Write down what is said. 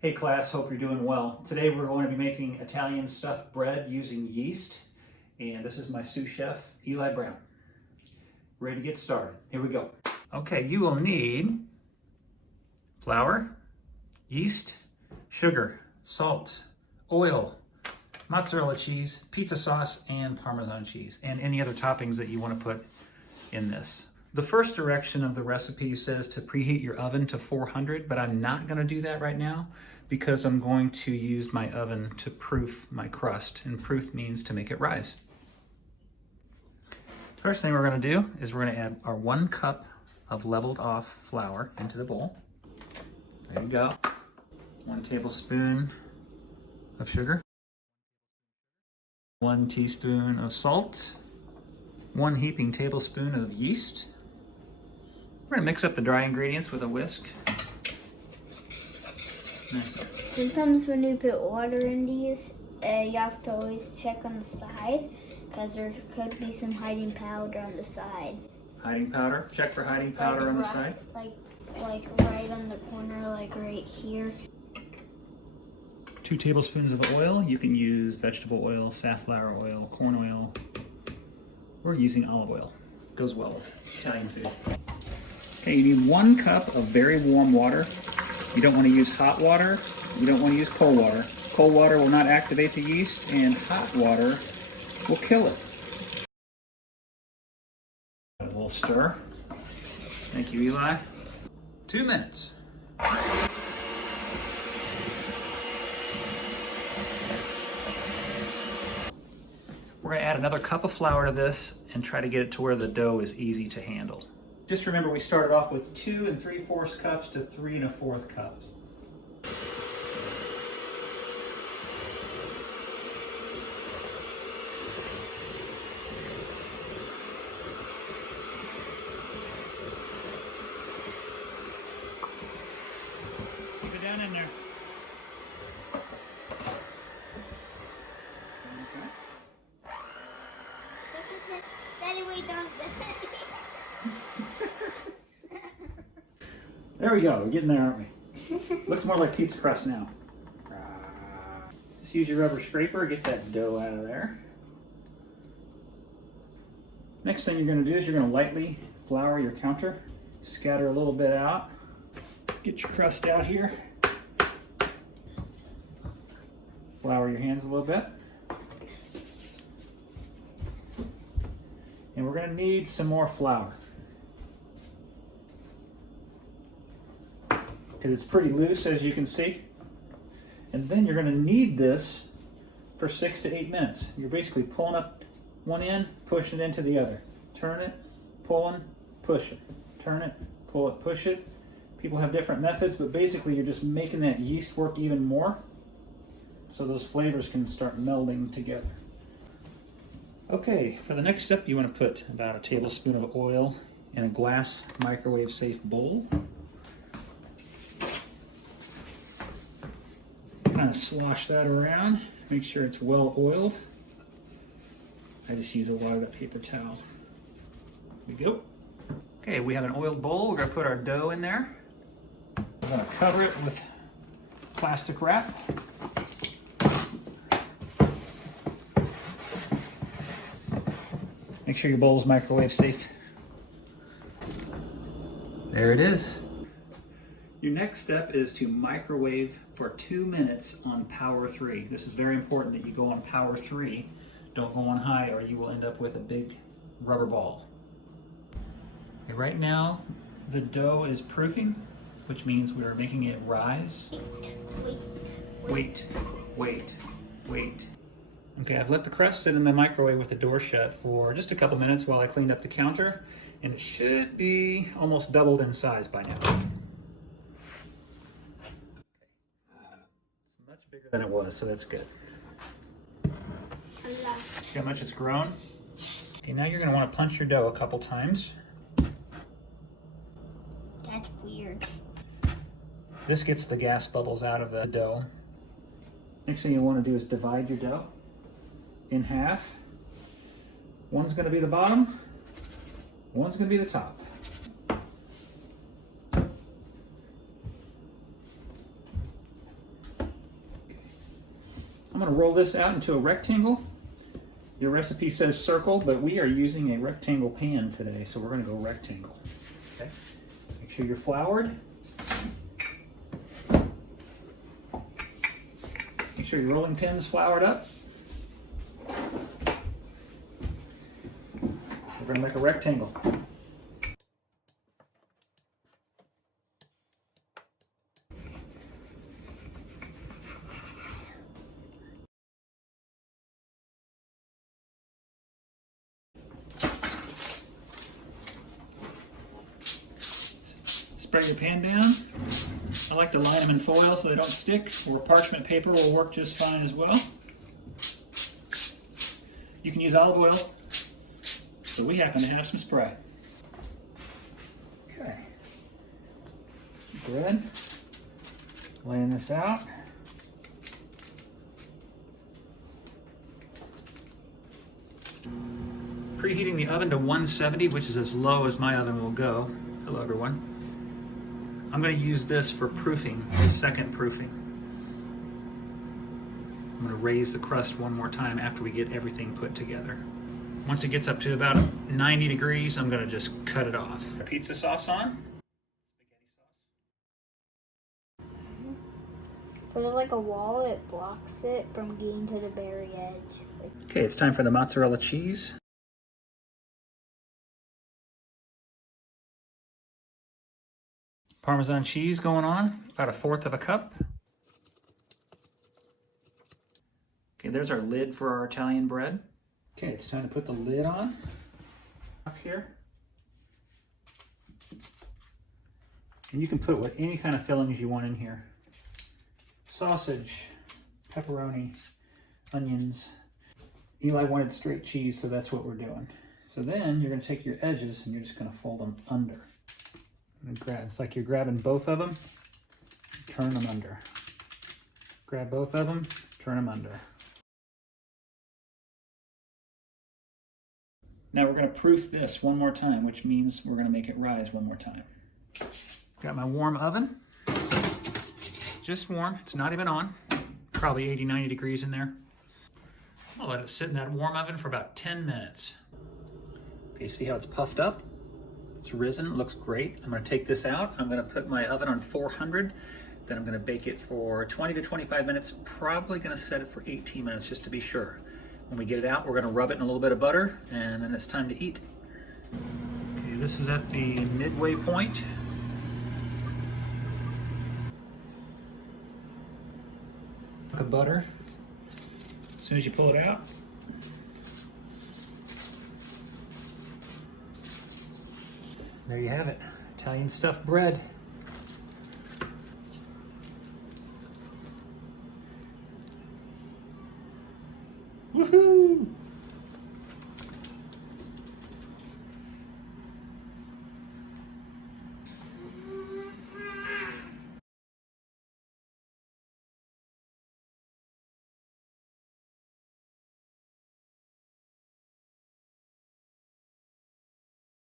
Hey class, hope you're doing well. Today we're going to be making Italian stuffed bread using yeast, and this is my sous chef, Eli Brown. Ready to get started. Here we go. Okay, you will need flour, yeast, sugar, salt, oil, mozzarella cheese, pizza sauce, and Parmesan cheese, and any other toppings that you want to put in this. The first direction of the recipe says to preheat your oven to 400, but I'm not going to do that right now because I'm going to use my oven to proof my crust, and proof means to make it rise. First thing we're going to do is we're going to add our 1 cup of leveled off flour into the bowl. There you go. 1 tablespoon of sugar, 1 teaspoon of salt, 1 heaping tablespoon of yeast. We're going to mix up the dry ingredients with a whisk. Nice. Sometimes when you put water in these, you have to always check on the side because there could be some hiding powder on the side. Hiding powder? Check for hiding powder like on the right, side? Like right on the corner, like right here. 2 tablespoons of oil. You can use vegetable oil, safflower oil, corn oil. We're using olive oil. Goes well with Italian food. Okay, you need 1 cup of very warm water. You don't want to use hot water. You don't want to use cold water. Cold water will not activate the yeast, and hot water will kill it. A little stir. Thank you, Eli. 2 minutes. We're going to add another cup of flour to this and try to get it to where the dough is easy to handle. Just remember, we started off with 2 3/4 cups to 3 1/4 cups. Keep it down in there. Daddy, wait, don't. There we go. We're getting there, aren't we? Looks more like pizza crust now. Just use your rubber scraper, get that dough out of there. Next thing you're going to do is you're going to lightly flour your counter. Scatter a little bit out. Get your crust out here. Flour your hands a little bit. And we're going to need some more flour, because it's pretty loose, as you can see. And then you're going to knead this for 6 to 8 minutes. You're basically pulling up one end, pushing it into the other. Turn it, pulling, push it. Turn it, pull it, push it. People have different methods, but basically you're just making that yeast work even more so those flavors can start melding together. Okay, for the next step, you want to put about a tablespoon of oil in a glass microwave safe bowl. Kind of slosh that around, make sure it's well oiled. I just use a wadded up paper towel. There we go. Okay, we have an oiled bowl. We're going to put our dough in there. We're going to cover it with plastic wrap. Make sure your bowl is microwave safe. There it is. Your next step is to microwave for 2 minutes on power 3. This is very important that you go on power 3. Don't go on high or you will end up with a big rubber ball. Okay, right now, the dough is proofing, which means we are making it rise. Wait. Okay, I've let the crust sit in the microwave with the door shut for just a couple minutes while I cleaned up the counter, and it should be almost doubled in size by now. It's much bigger than it was, so that's good. See how much it's grown? Okay, now you're going to want to punch your dough a couple times. That's weird. This gets the gas bubbles out of the dough. Next thing you want to do is divide your dough in half. One's going to be the bottom, one's going to be the top. I'm going to roll this out into a rectangle. Your recipe says circle, but we are using a rectangle pan today, so we're going to go rectangle. Okay. Make sure you're floured. Make sure your rolling pin's floured up. We're going to make a rectangle. Spray your pan down. I like to line them in foil so they don't stick, or parchment paper will work just fine as well. You can use olive oil, so we happen to have some spray. Okay. Bread. Laying this out. Preheating the oven to 170, which is as low as my oven will go. Hello everyone. I'm going to use this for proofing, second proofing. I'm going to raise the crust one more time after we get everything put together. Once it gets up to about 90 degrees, I'm going to just cut it off. Pizza sauce on. There's like a wall, it blocks it from getting to the very edge. Okay, it's time for the mozzarella cheese. Parmesan cheese going on, about 1/4 cup. Okay, there's our lid for our Italian bread. Okay, it's time to put the lid on up here. And you can put any kind of fillings you want in here. Sausage, pepperoni, onions. Eli wanted straight cheese, so that's what we're doing. So then you're going to take your edges and you're just going to fold them under. And grab, it's like you're grabbing both of them, turn them under. Grab both of them, turn them under. Now we're going to proof this one more time, which means we're going to make it rise one more time. Got my warm oven. Just warm, it's not even on. Probably 80, 90 degrees in there. I'm going to let it sit in that warm oven for about 10 minutes. Okay, see how it's puffed up? It's risen, it looks great. I'm going to take this out. I'm going to put my oven on 400. Then I'm going to bake it for 20 to 25 minutes. Probably going to set it for 18 minutes just to be sure. When we get it out, we're going to rub it in a little bit of butter, and then it's time to eat. Okay, this is at the midway point. The butter. As soon as you pull it out, there you have it, Italian stuffed bread. Woohoo!